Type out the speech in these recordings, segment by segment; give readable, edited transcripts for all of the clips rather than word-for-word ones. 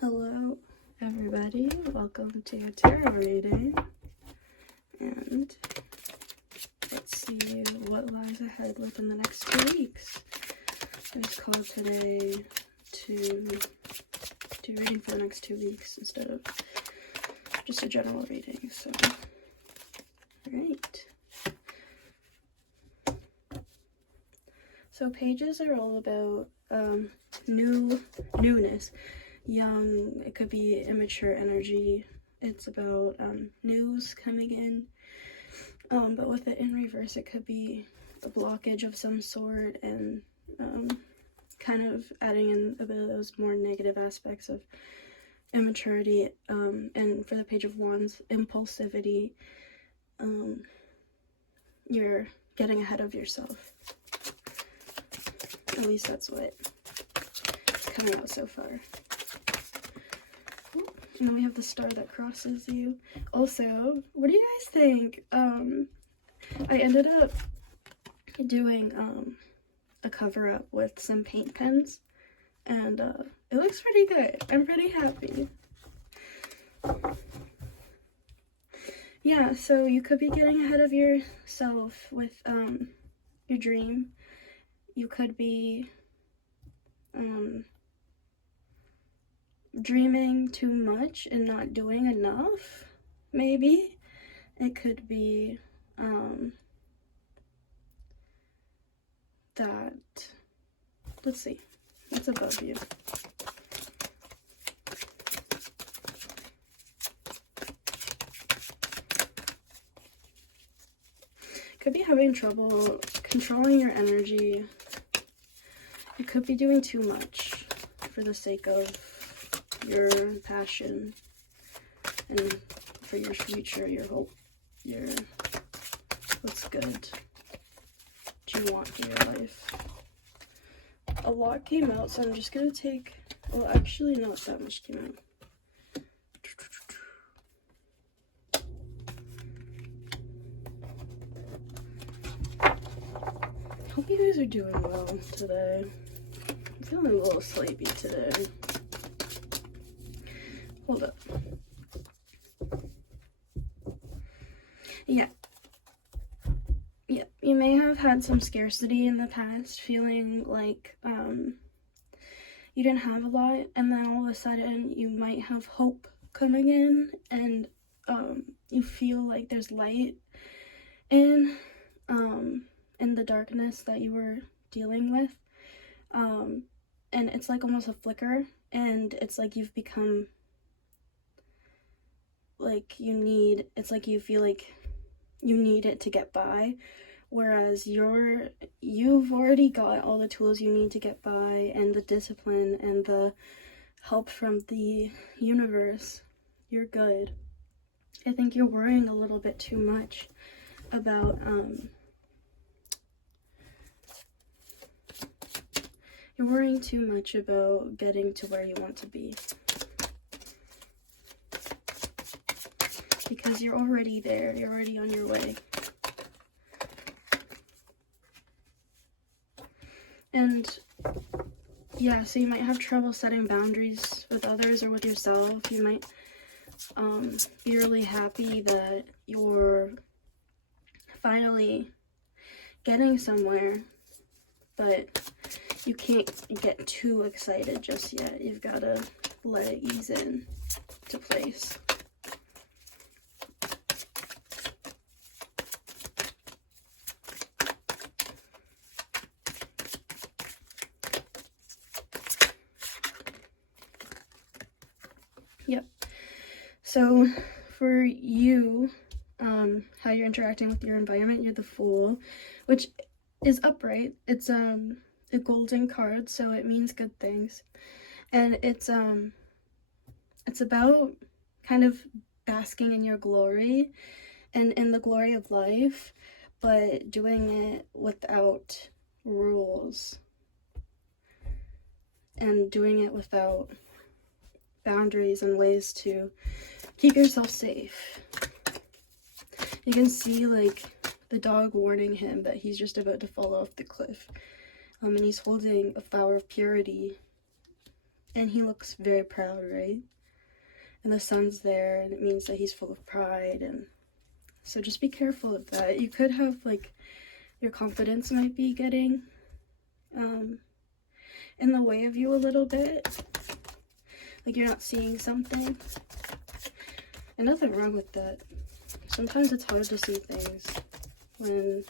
Hello, everybody. Welcome to your tarot reading. And let's see what lies ahead within the next 2 weeks. I was called today to do reading for the next 2 weeks instead of just a general reading. So, alright. So pages are all about newness. Young, it could be immature energy. It's about news coming in, but with it in reverse, it could be a blockage of some sort, and kind of adding in a bit of those more negative aspects of immaturity, and for the Page of Wands, impulsivity. You're getting ahead of yourself. At least that's what is coming out so far. And then we have the star that crosses you. Also, what do you guys think? I ended up doing a cover-up with some paint pens, and it looks pretty good. I'm pretty happy. Yeah, so you could be getting ahead of yourself with your dream. You could be dreaming too much and not doing enough, maybe. It could be that, let's see, what's above you? Could be having trouble controlling your energy. You could be doing too much for the sake of your passion and for your future, your hope, your what's good, what you want for your life. A lot came out, so I'm just gonna take, well, actually not that much came out. Hope you guys are doing well today. I'm feeling a little sleepy today. Hold up. Yeah, you may have had some scarcity in the past, feeling like you didn't have a lot, and then all of a sudden you might have hope coming in, and you feel like there's light in the darkness that you were dealing with, and it's like almost a flicker, and it's like you've become like it's like you feel like you need it to get by, whereas you've already got all the tools you need to get by, and the discipline and the help from the universe. You're good. I think you're worrying a little bit too much about you're worrying too much about getting to where you want to be, because you're already there. You're already on your way. And yeah, so you might have trouble setting boundaries with others or with yourself. You might be really happy that you're finally getting somewhere, but you can't get too excited just yet. You've got to let it ease in to place. Yep. So for you, how you're interacting with your environment, you're the Fool, which is upright. It's a golden card, so it means good things, and it's about kind of basking in your glory and in the glory of life, but doing it without rules and doing it without boundaries and ways to keep yourself safe. You can see like the dog warning him that he's just about to fall off the cliff, and he's holding a flower of purity and he looks very proud, right? And the sun's there, and it means that he's full of pride, and so just be careful of that. You could have, like, your confidence might be getting in the way of you a little bit. Like, you're not seeing something. And nothing wrong with that. Sometimes it's hard to see things when,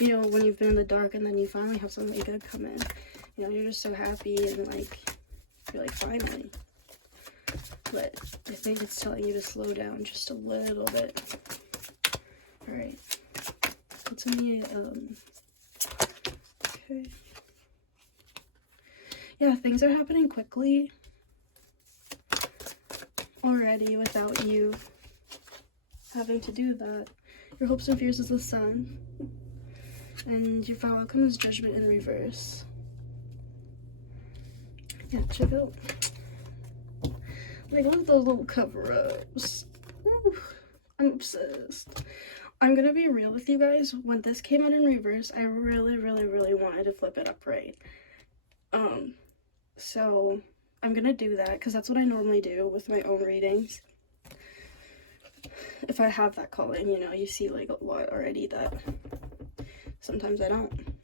you know, when you've been in the dark and then you finally have something good come in. You know, you're just so happy and, like, you're like, finally. But I think it's telling you to slow down just a little bit. Alright. What's in the, okay. Yeah, things are happening quickly already without you having to do that. Your hopes and fears is the sun, and your final outcome is judgment in reverse. Yeah, check out. Like, look at those little cover-ups. I'm obsessed. I'm gonna be real with you guys. When this came out in reverse, I really, really, really wanted to flip it upright. So I'm gonna do that because that's what I normally do with my own readings. If I have that calling, you know, you see like a lot already that sometimes I don't.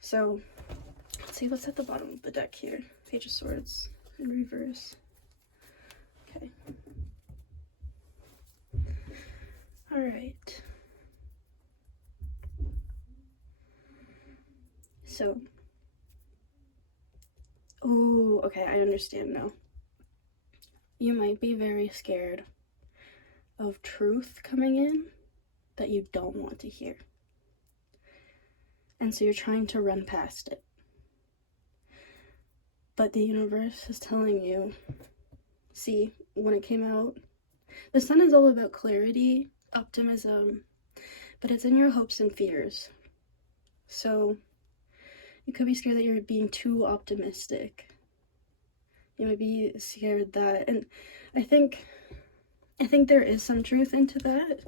So let's see what's at the bottom of the deck here. Page of Swords in reverse. Okay. All right. So, oh, okay, I understand now. You might be very scared of truth coming in that you don't want to hear. And so you're trying to run past it. But the universe is telling you, see, when it came out, the sun is all about clarity, optimism, but it's in your hopes and fears. So you could be scared that you're being too optimistic. You might be scared that, and I think there is some truth into that,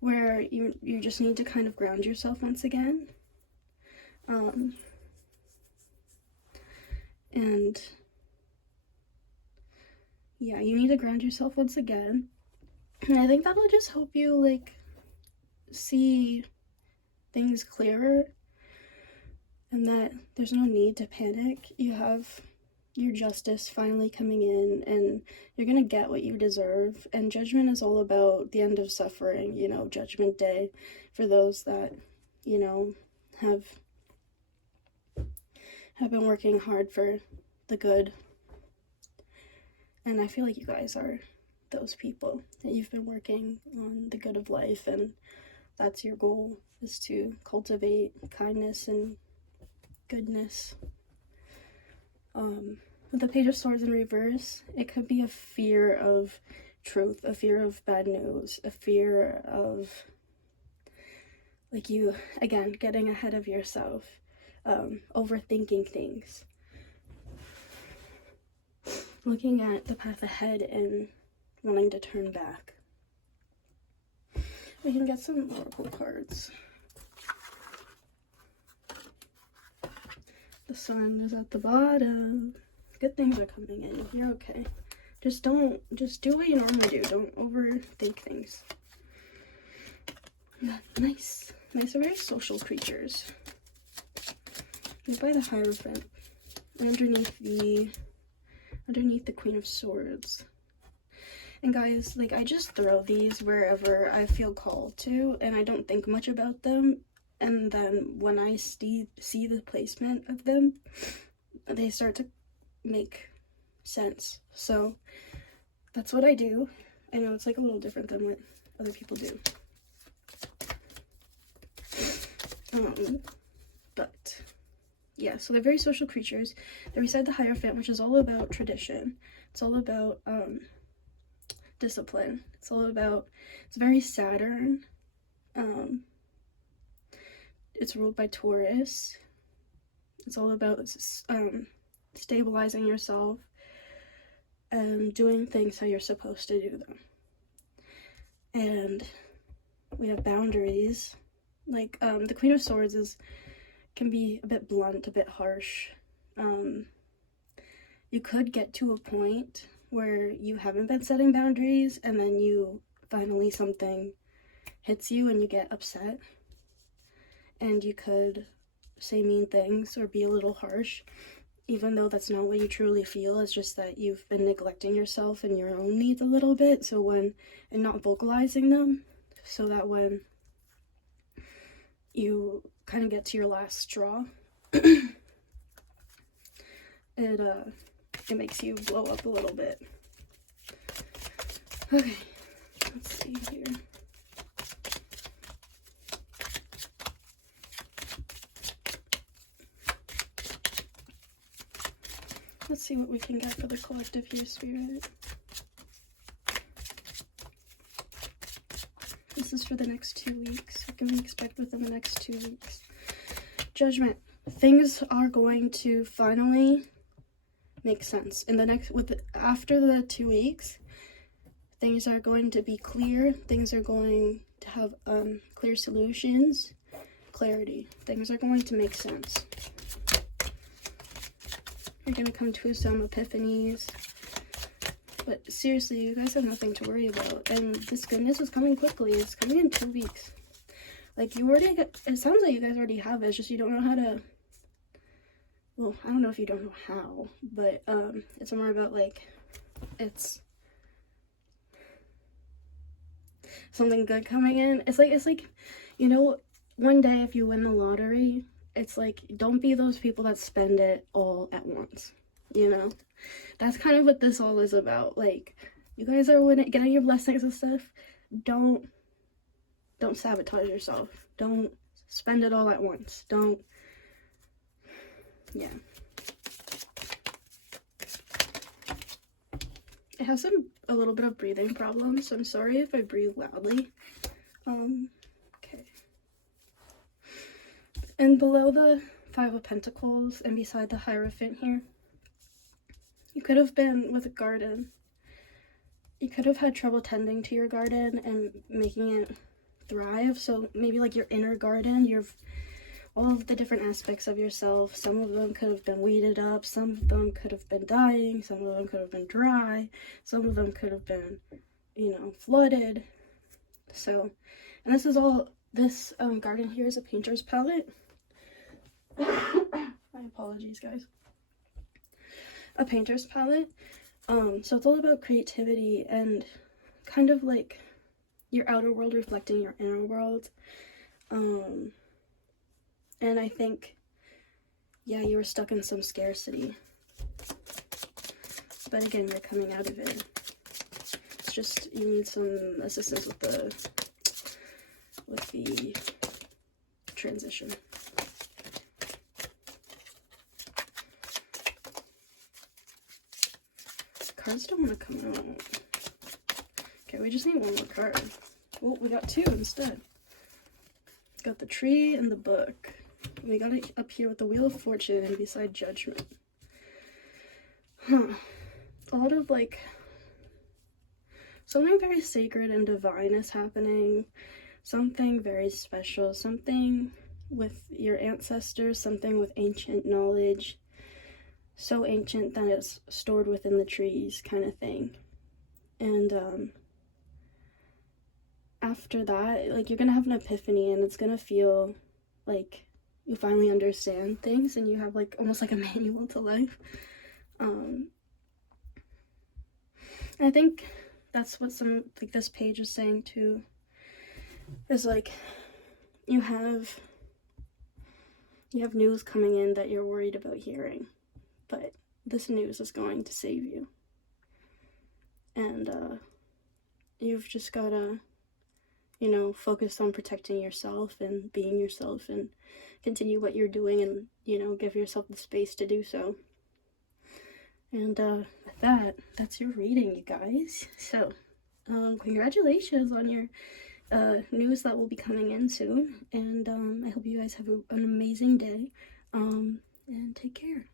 where you just need to kind of ground yourself once again. And yeah, you need to ground yourself once again. And I think that'll just help you, like, see things clearer, and that there's no need to panic. You have your justice finally coming in, and you're gonna get what you deserve. And judgment is all about the end of suffering, you know, Judgment Day, for those that, you know, have been working hard for the good. And I feel like you guys are those people, that you've been working on the good of life, and that's your goal, is to cultivate kindness and goodness. With the Page of Swords in reverse, it could be a fear of truth, a fear of bad news, a fear of, like, you, again, getting ahead of yourself, overthinking things, looking at the path ahead and wanting to turn back. We can get some oracle cards. The sun is at the bottom. Good things are coming in. You're okay. Just do what you normally do. Don't overthink things. Yeah, nice. Nice are very social creatures. Made by the Hierophant. Underneath the Queen of Swords. And guys, like, I just throw these wherever I feel called to, and I don't think much about them. And then when I see the placement of them, they start to make sense. So that's what I do. I know it's like a little different than what other people do. But yeah, so they're very social creatures. They're beside the Hierophant, which is all about tradition. It's all about discipline. It's very Saturn. It's ruled by Taurus. It's all about stabilizing yourself and doing things how you're supposed to do them. And we have boundaries. Like, the Queen of Swords can be a bit blunt, a bit harsh. you could get to a point where you haven't been setting boundaries, and then you finally something hits you and you get upset, and you could say mean things or be a little harsh, even though that's not what you truly feel. It's just that you've been neglecting yourself and your own needs a little bit, and not vocalizing them, so that when you kind of get to your last straw, it makes you blow up a little bit. Okay, let's see here. Let's see what we can get for the collective here, Spirit. This is for the next 2 weeks. What can we expect within the next 2 weeks? Judgment. Things are going to finally make sense. After the 2 weeks, things are going to be clear. Things are going to have clear solutions, clarity. Things are going to make sense. You're going to come to some epiphanies. But seriously, you guys have nothing to worry about. And this goodness is coming quickly. It's coming in 2 weeks. Like, it sounds like you guys already have it. It's just you don't know how to, well, I don't know if you don't know how, but it's more about, like, it's something good coming in. It's like, you know, one day if you win the lottery, it's like, don't be those people that spend it all at once, you know? That's kind of what this all is about. Like, you guys are getting your blessings and stuff. Don't sabotage yourself. Don't spend it all at once. Yeah. I have a little bit of breathing problems, so I'm sorry if I breathe loudly. Okay. And below the Five of Pentacles and beside the Hierophant here, you could have been with a garden. You could have had trouble tending to your garden and making it thrive. So maybe like your inner garden, all of the different aspects of yourself. Some of them could have been weeded up. Some of them could have been dying. Some of them could have been dry. Some of them could have been, flooded. So, and this is all, this garden here is a painter's palette. My apologies, guys. A painter's palette. So it's all about creativity and kind of like your outer world reflecting your inner world. And I think, yeah, you were stuck in some scarcity. But again, you're coming out of it. It's just, you need some assistance with the transition. Cards don't want to come out. Okay, we just need one more card. Well, we got two instead. Got the tree and the book. We got it up here with the Wheel of Fortune and beside Judgment. A lot of like something very sacred and divine is happening. Something very special. Something with your ancestors. Something with ancient knowledge. So ancient that it's stored within the trees, kind of thing. And after that, like, you're gonna have an epiphany, and it's gonna feel like you finally understand things, and you have like almost like a manual to life. I think that's what this page is saying too, is like you have news coming in that you're worried about hearing, but this news is going to save you. And you've just gotta, focus on protecting yourself and being yourself and continue what you're doing and, give yourself the space to do so. And with that's your reading, you guys. So, congratulations on your news that will be coming in soon. And I hope you guys have an amazing day. And take care.